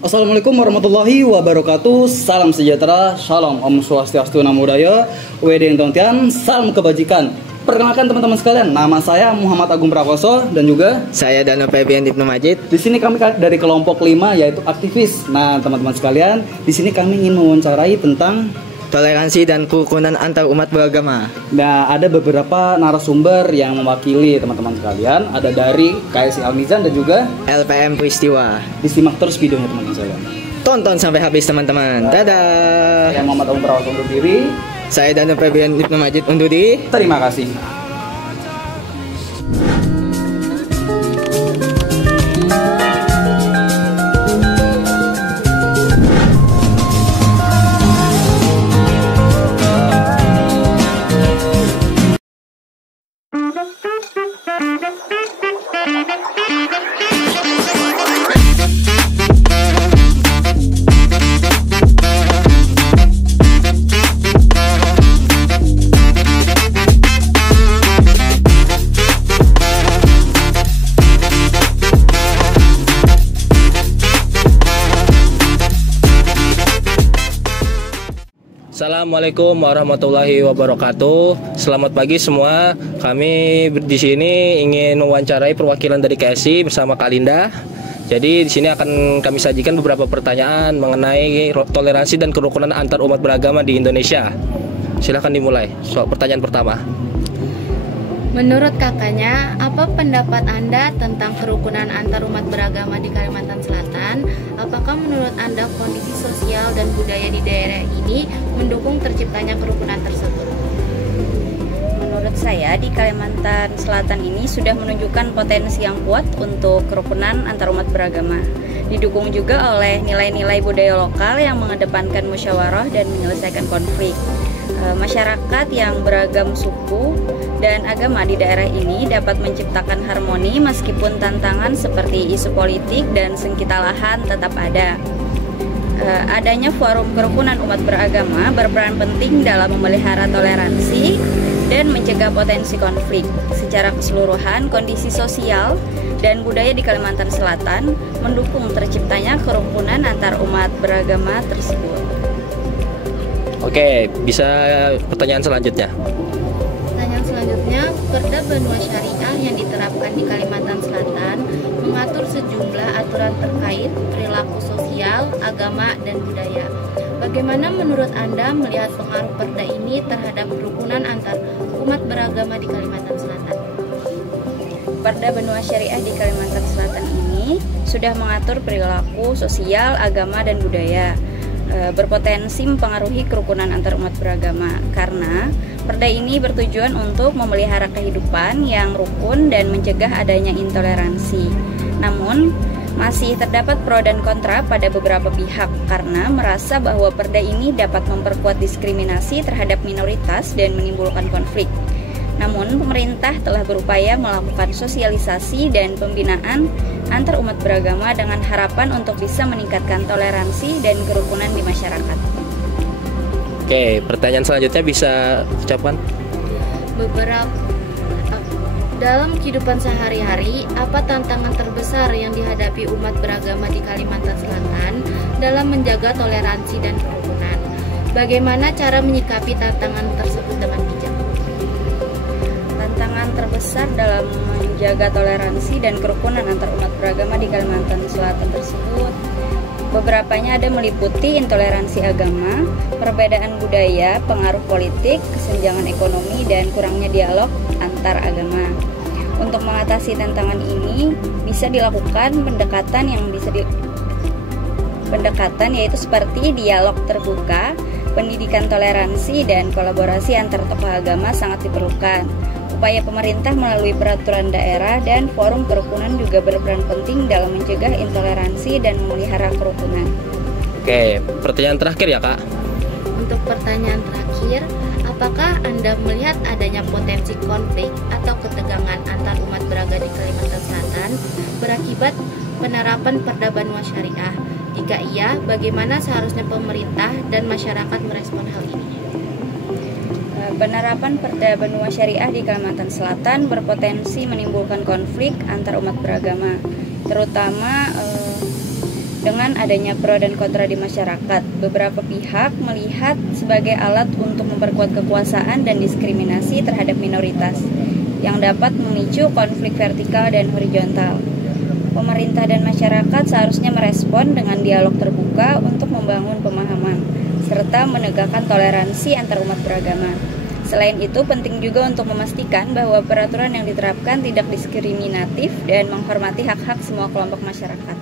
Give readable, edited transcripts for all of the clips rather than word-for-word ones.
Assalamualaikum warahmatullahi wabarakatuh. Salam sejahtera, shalom, om swastiastu, namo buddhaya, wedeng tontian, salam kebajikan. Perkenalkan teman-teman sekalian, nama saya Muhammad Agung Prakoso dan juga saya Dano Febian Ibnu Majid. Di sini kami dari kelompok 5 yaitu aktivis. Nah, teman-teman sekalian, di sini kami ingin mewawancarai tentang toleransi dan kerukunan antar umat beragama. Nah, ada beberapa narasumber yang mewakili teman-teman sekalian. Ada dari KSI Al-Mizan dan juga LPM Peristiwa. Disimak terus videonya teman-teman sekalian. Tonton sampai habis teman-teman. Dadah. Saya Muhammad Agung Prakoso undur diri. Saya Dano Febian Ibnu Majid undur diri. Terima kasih. Assalamualaikum warahmatullahi wabarakatuh. Selamat pagi semua. Kami di sini ingin mewawancarai perwakilan dari KSI bersama Kak Linda. Jadi di sini akan kami sajikan beberapa pertanyaan mengenai toleransi dan kerukunan antar umat beragama di Indonesia. Silahkan dimulai. Soal pertanyaan pertama. Menurut kakaknya, apa pendapat Anda tentang kerukunan antar umat beragama di Kalimantan Selatan? Apakah menurut Anda kondisi sosial dan budaya di daerah ini mendukung terciptanya kerukunan tersebut? Menurut saya, di Kalimantan Selatan ini sudah menunjukkan potensi yang kuat untuk kerukunan antar umat beragama. Didukung juga oleh nilai-nilai budaya lokal yang mengedepankan musyawarah dan menyelesaikan konflik. Masyarakat yang beragam suku dan agama di daerah ini dapat menciptakan harmoni meskipun tantangan seperti isu politik dan sengketa lahan tetap ada. Adanya forum kerukunan umat beragama berperan penting dalam memelihara toleransi dan mencegah potensi konflik. Secara keseluruhan, kondisi sosial dan budaya di Kalimantan Selatan mendukung terciptanya kerukunan antar umat beragama tersebut. Oke, bisa pertanyaan selanjutnya. Pertanyaan selanjutnya, Perda Banua Syariah yang diterapkan di Kalimantan Selatan mengatur sejumlah aturan terkait perilaku sosial, agama, dan budaya. Bagaimana menurut Anda melihat pengaruh perda ini terhadap kerukunan antar umat beragama di Kalimantan Selatan? Perda Banua Syariah di Kalimantan Selatan ini sudah mengatur perilaku sosial, agama, dan budaya. Berpotensi mempengaruhi kerukunan antar umat beragama karena perda ini bertujuan untuk memelihara kehidupan yang rukun dan mencegah adanya intoleransi. Namun, masih terdapat pro dan kontra pada beberapa pihak karena merasa bahwa perda ini dapat memperkuat diskriminasi terhadap minoritas dan menimbulkan konflik. Namun, pemerintah telah berupaya melakukan sosialisasi dan pembinaan antar umat beragama dengan harapan untuk bisa meningkatkan toleransi dan kerukunan di masyarakat. Oke, pertanyaan selanjutnya bisa ucapkan. Dalam kehidupan sehari-hari, apa tantangan terbesar yang dihadapi umat beragama di Kalimantan Selatan dalam menjaga toleransi dan kerukunan? Bagaimana cara menyikapi tantangan tersebut dengan bijak? Tantangan terbesar dalam menjaga toleransi dan kerukunan antar umat beragama di Kalimantan Selatan tersebut beberapanya ada meliputi intoleransi agama, perbedaan budaya, pengaruh politik, kesenjangan ekonomi, dan kurangnya dialog antar agama. Untuk mengatasi tantangan ini bisa dilakukan pendekatan yaitu seperti dialog terbuka, pendidikan toleransi, dan kolaborasi antar tokoh agama sangat diperlukan. Upaya pemerintah melalui peraturan daerah dan forum kerukunan juga berperan penting dalam mencegah intoleransi dan memelihara kerukunan. Oke, pertanyaan terakhir ya Kak. Untuk pertanyaan terakhir, apakah Anda melihat adanya potensi konflik atau ketegangan antar umat beragama di Kalimantan Selatan berakibat penerapan Perda Banua Syariah? Jika iya, bagaimana seharusnya pemerintah dan masyarakat merespon hal ini? Penerapan Perda Banua Syariah di Kalimantan Selatan berpotensi menimbulkan konflik antar umat beragama, terutama Dengan adanya pro dan kontra di masyarakat, beberapa pihak melihat sebagai alat untuk memperkuat kekuasaan dan diskriminasi terhadap minoritas yang dapat memicu konflik vertikal dan horizontal. Pemerintah dan masyarakat seharusnya merespon dengan dialog terbuka untuk membangun pemahaman serta menegakkan toleransi antar umat beragama. Selain itu, penting juga untuk memastikan bahwa peraturan yang diterapkan tidak diskriminatif dan menghormati hak-hak semua kelompok masyarakat.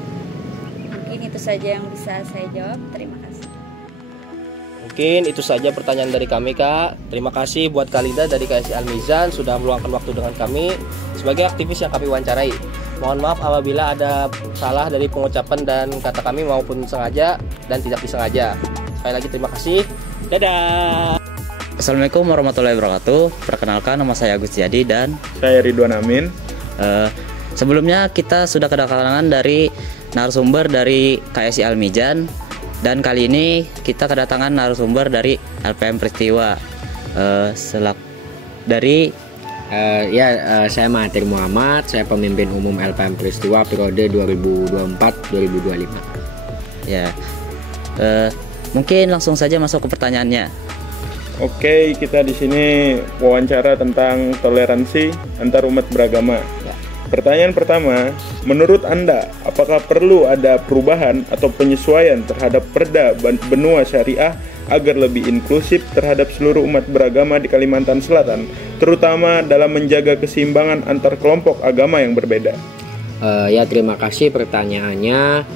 Mungkin itu saja yang bisa saya jawab. Terima kasih. Mungkin itu saja pertanyaan dari kami, Kak. Terima kasih buat Kalinda dari KSI Al-Mizan sudah meluangkan waktu dengan kami sebagai aktivis yang kami wawancarai. Mohon maaf apabila ada salah dari pengucapan dan kata kami maupun sengaja dan tidak disengaja. Sekali lagi terima kasih. Dadah. Assalamualaikum warahmatullahi wabarakatuh. Perkenalkan, nama saya Agus Jadi dan saya Ridwan Amin. Sebelumnya kita sudah kedatangan dari narasumber dari KSI Al-Mizan, dan kali ini kita kedatangan narasumber dari LPM Peristiwa. Saya Mahathir Muhammad, saya pemimpin umum LPM Peristiwa periode 2024-2025. Ya, mungkin langsung saja masuk ke pertanyaannya. Oke, kita di sini wawancara tentang toleransi antar umat beragama. Pertanyaan pertama, menurut Anda, apakah perlu ada perubahan atau penyesuaian terhadap Perda Benua Syariah agar lebih inklusif terhadap seluruh umat beragama di Kalimantan Selatan, terutama dalam menjaga keseimbangan antar kelompok agama yang berbeda? Terima kasih pertanyaannya.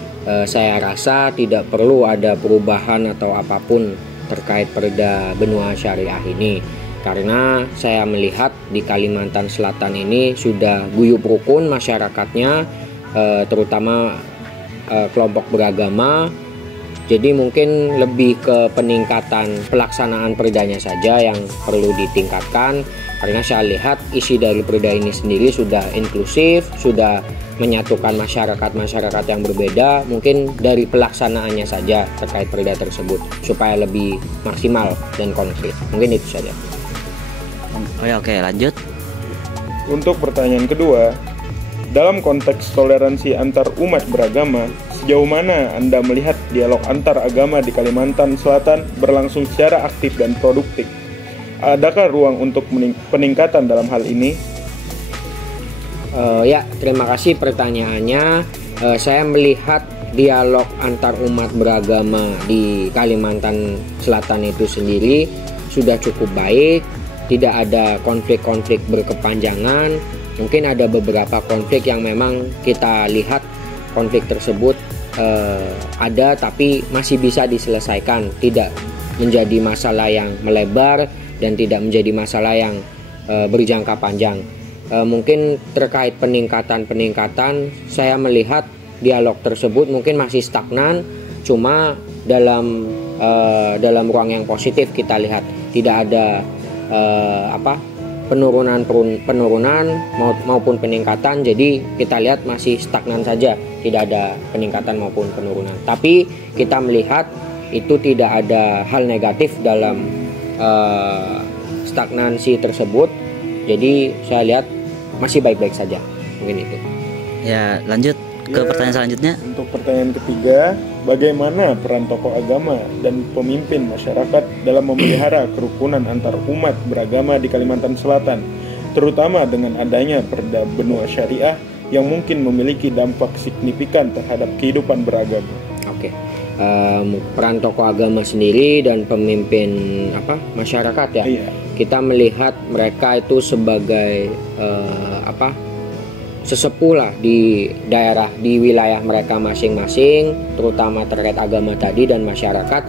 Saya rasa tidak perlu ada perubahan atau apapun terkait Perda Benua Syariah ini, karena saya melihat di Kalimantan Selatan ini sudah guyup rukun masyarakatnya, terutama kelompok beragama. Jadi mungkin lebih ke peningkatan pelaksanaan perdanya saja yang perlu ditingkatkan, karena saya lihat isi dari perda ini sendiri sudah inklusif, sudah menyatukan masyarakat yang berbeda. Mungkin dari pelaksanaannya saja terkait perda tersebut supaya lebih maksimal dan konkret. Mungkin itu saja. Oke, lanjut. Untuk pertanyaan kedua, dalam konteks toleransi antar umat beragama, sejauh mana Anda melihat dialog antar agama di Kalimantan Selatan berlangsung secara aktif dan produktif? Adakah ruang untuk peningkatan dalam hal ini? Terima kasih pertanyaannya. Saya melihat dialog antar umat beragama di Kalimantan Selatan itu sendiri sudah cukup baik. Tidak ada konflik-konflik berkepanjangan. Mungkin ada beberapa konflik yang memang kita lihat konflik tersebut ada tapi masih bisa diselesaikan, tidak menjadi masalah yang melebar dan tidak menjadi masalah yang berjangka panjang. Mungkin terkait peningkatan saya melihat dialog tersebut mungkin masih stagnan, cuma dalam ruang yang positif kita lihat tidak ada penurunan maupun peningkatan. Jadi kita lihat masih stagnan saja, tidak ada peningkatan maupun penurunan. Tapi kita melihat itu tidak ada hal negatif dalam stagnansi tersebut. Jadi saya lihat masih baik-baik saja. Mungkin itu. Ya, lanjut ke pertanyaan selanjutnya. Untuk pertanyaan ketiga, bagaimana peran tokoh agama dan pemimpin masyarakat dalam memelihara kerukunan antar umat beragama di Kalimantan Selatan, terutama dengan adanya Perda Benua Syariah yang mungkin memiliki dampak signifikan terhadap kehidupan beragama? Peran tokoh agama sendiri dan pemimpin masyarakat ya. Iya. Kita melihat mereka itu sebagai sesepuh lah di daerah, di wilayah mereka masing-masing, terutama terkait agama tadi dan masyarakat.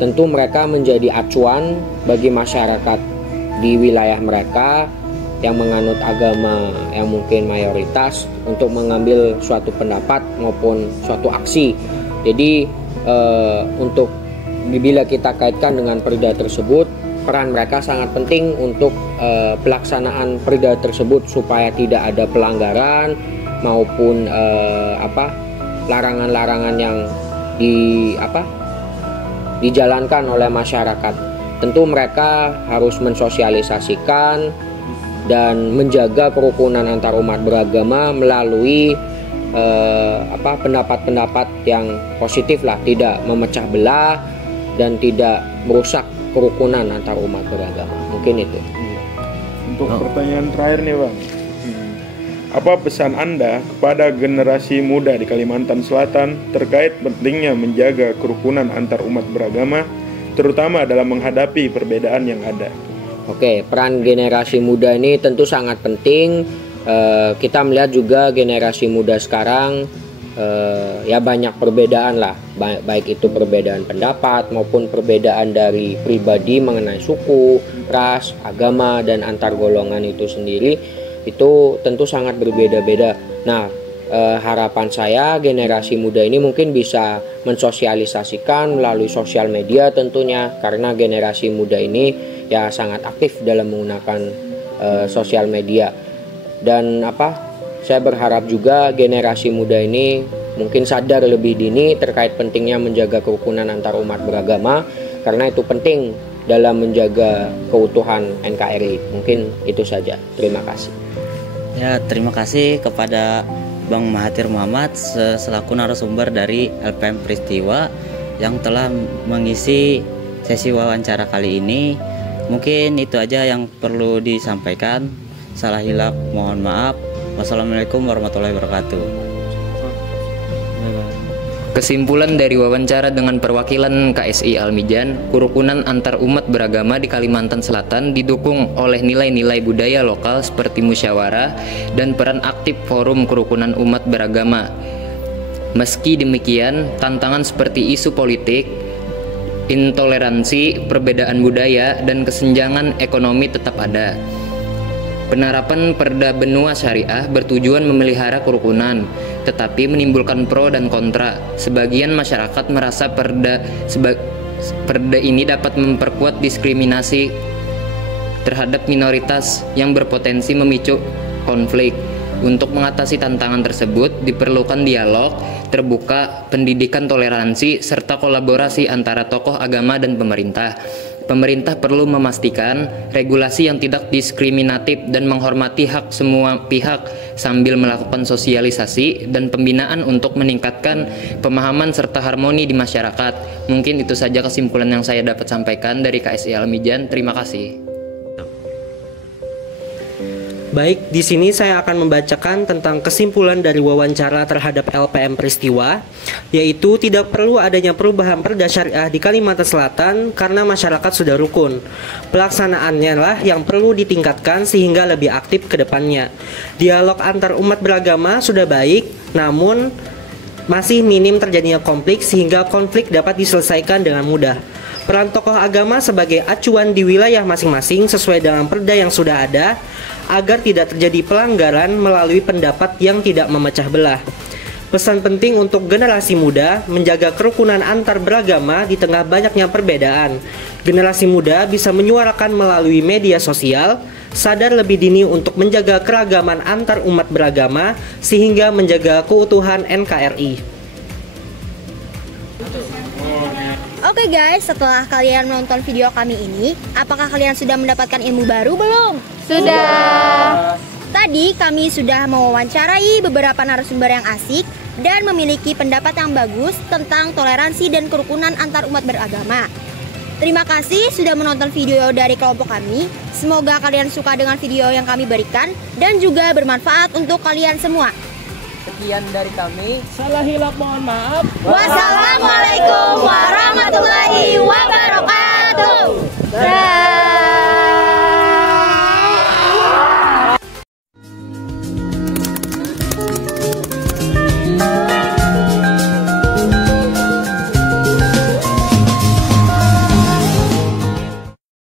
Tentu mereka menjadi acuan bagi masyarakat di wilayah mereka yang menganut agama yang mungkin mayoritas untuk mengambil suatu pendapat maupun suatu aksi. Jadi untuk bila kita kaitkan dengan perda tersebut, peran mereka sangat penting untuk pelaksanaan perda tersebut supaya tidak ada pelanggaran maupun larangan-larangan yang dijalankan oleh masyarakat. Tentu mereka harus mensosialisasikan dan menjaga kerukunan antar umat beragama melalui pendapat-pendapat yang positif lah, tidak memecah belah dan tidak merusak kerukunan antar umat beragama. Mungkin itu. Untuk pertanyaan terakhir nih Bang, apa pesan Anda kepada generasi muda di Kalimantan Selatan terkait pentingnya menjaga kerukunan antar umat beragama, terutama dalam menghadapi perbedaan yang ada? Oke, peran generasi muda ini tentu sangat penting. Kita melihat juga generasi muda sekarang ya banyak perbedaan lah, baik itu perbedaan pendapat maupun perbedaan dari pribadi mengenai suku, ras, agama, dan antar golongan itu sendiri, itu tentu sangat berbeda-beda. Nah, harapan saya generasi muda ini mungkin bisa mensosialisasikan melalui sosial media tentunya, karena generasi muda ini ya sangat aktif dalam menggunakan sosial media. Dan saya berharap juga generasi muda ini mungkin sadar lebih dini terkait pentingnya menjaga kerukunan antar umat beragama, karena itu penting dalam menjaga keutuhan NKRI. Mungkin itu saja. Terima kasih. Ya, terima kasih kepada Bang Mahathir Muhammad selaku narasumber dari LPM Peristiwa yang telah mengisi sesi wawancara kali ini. Mungkin itu aja yang perlu disampaikan. Salah hilaf mohon maaf. Wassalamualaikum warahmatullahi wabarakatuh. Kesimpulan dari wawancara dengan perwakilan KSI Al-Mijan, kerukunan antar umat beragama di Kalimantan Selatan didukung oleh nilai-nilai budaya lokal seperti musyawarah dan peran aktif forum kerukunan umat beragama. Meski demikian, tantangan seperti isu politik, intoleransi, perbedaan budaya, dan kesenjangan ekonomi tetap ada. Penerapan Perda Benua Syariah bertujuan memelihara kerukunan, tetapi menimbulkan pro dan kontra. Sebagian masyarakat merasa perda ini dapat memperkuat diskriminasi terhadap minoritas yang berpotensi memicu konflik. Untuk mengatasi tantangan tersebut, diperlukan dialog terbuka, pendidikan toleransi, serta kolaborasi antara tokoh agama dan pemerintah. Pemerintah perlu memastikan regulasi yang tidak diskriminatif dan menghormati hak semua pihak sambil melakukan sosialisasi dan pembinaan untuk meningkatkan pemahaman serta harmoni di masyarakat. Mungkin itu saja kesimpulan yang saya dapat sampaikan dari KSI Al-Mijan. Terima kasih. Baik, di sini saya akan membacakan tentang kesimpulan dari wawancara terhadap LPM Peristiwa, yaitu tidak perlu adanya perubahan Perda Syariah di Kalimantan Selatan karena masyarakat sudah rukun. Pelaksanaannya lah yang perlu ditingkatkan sehingga lebih aktif ke depannya. Dialog antar umat beragama sudah baik, namun masih minim terjadinya konflik sehingga konflik dapat diselesaikan dengan mudah. Peran tokoh agama sebagai acuan di wilayah masing-masing sesuai dengan perda yang sudah ada, agar tidak terjadi pelanggaran melalui pendapat yang tidak memecah belah. Pesan penting untuk generasi muda menjaga kerukunan antar beragama di tengah banyaknya perbedaan. Generasi muda bisa menyuarakan melalui media sosial, sadar lebih dini untuk menjaga keragaman antar umat beragama sehingga menjaga keutuhan NKRI. Oke guys, setelah kalian menonton video kami ini, apakah kalian sudah mendapatkan ilmu baru belum? Sudah. Tadi kami sudah mewawancarai beberapa narasumber yang asik dan memiliki pendapat yang bagus tentang toleransi dan kerukunan antar umat beragama. Terima kasih sudah menonton video dari kelompok kami. Semoga kalian suka dengan video yang kami berikan dan juga bermanfaat untuk kalian semua. Sekian dari kami. Salah hilaf mohon maaf. Wassalamualaikum warahmatullahi wabarakatuh.